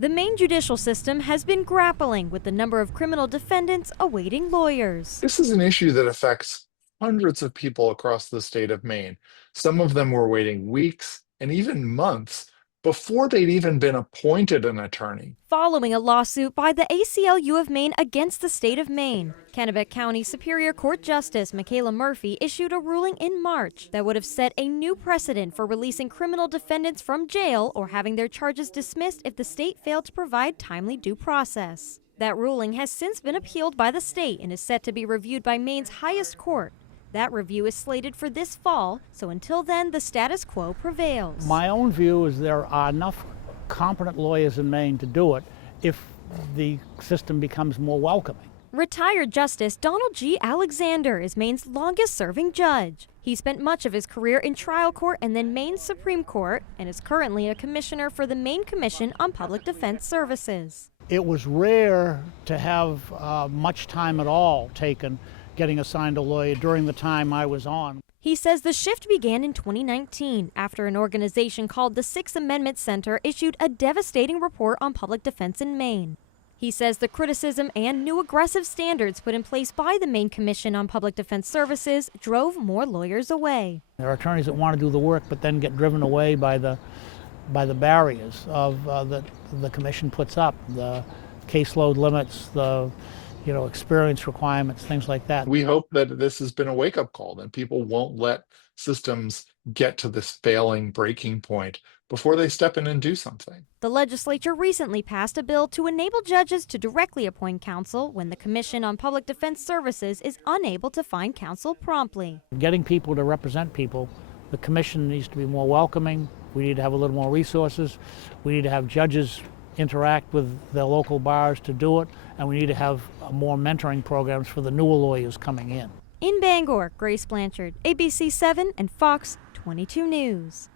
The Maine judicial system has been grappling with the number of criminal defendants awaiting lawyers. This is an issue that affects hundreds of people across the state of Maine. Some of them were waiting weeks and even months before they'd even been appointed an attorney. Following a lawsuit by the ACLU of Maine against the state of Maine, Kennebec County Superior Court Justice Michaela Murphy issued a ruling in March that would have set a new precedent for releasing criminal defendants from jail or having their charges dismissed if the state failed to provide timely due process. That ruling has since been appealed by the state and is set to be reviewed by Maine's highest court. That review is slated for this fall, so until then, the status quo prevails. My own view is there are enough competent lawyers in Maine to do it if the system becomes more welcoming. Retired Justice Donald G. Alexander is Maine's longest-serving judge. He spent much of his career in trial court and then Maine's Supreme Court, and is currently a commissioner for the Maine Commission on Public Defense Services. It was rare to have much time at all taken getting assigned a lawyer during the time I was on. He says the shift began in 2019 after an organization called the Sixth Amendment Center issued a devastating report on public defense in Maine. He says the criticism and new aggressive standards put in place by the Maine Commission on Public Defense Services drove more lawyers away. There are attorneys that want to do the work but then get driven away by the barriers of that the commission puts up, the caseload limits, the experience requirements, things like that. We hope that this has been a wake-up call, that people won't let systems get to this failing breaking point before they step in and do something. The legislature recently passed a bill to enable judges to directly appoint counsel when the Commission on Public Defense Services is unable to find counsel promptly. Getting people to represent people, the commission needs to be more welcoming. We need to have a little more resources. We need to have judges interact with their local bars to do it, and we need to have more mentoring programs for the newer lawyers coming in. In Bangor, Grace Blanchard, ABC 7 and Fox 22 News.